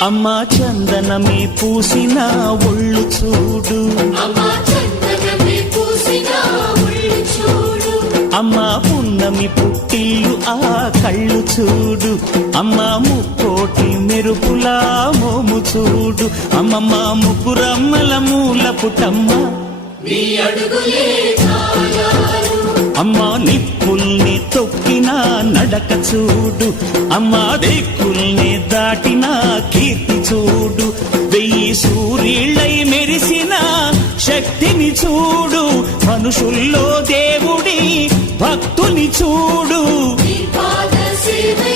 అమ్మా చందనమే పూసిన ఒళ్ళు చూడు, అమ్మా పున్నమి పుట్టిల్లు ఆ కళ్ళు చూడు, అమ్మా ముక్కోటి మెరుపులా మోము చూడు, అమ్మమ్మ ముగ్గురమ్మల మూల పుటమ్మ అమ్మా నిప్పుల్ని తొక్కిన నడక చూడు, అమ్మా దిక్కుల్ని దాటిన కీర్తి చూడు, 1000 సూర్యుళ్ళై మెరిసిన శక్తిని చూడు, మనుషుల్లో దేవుడి భక్తుని చూడు.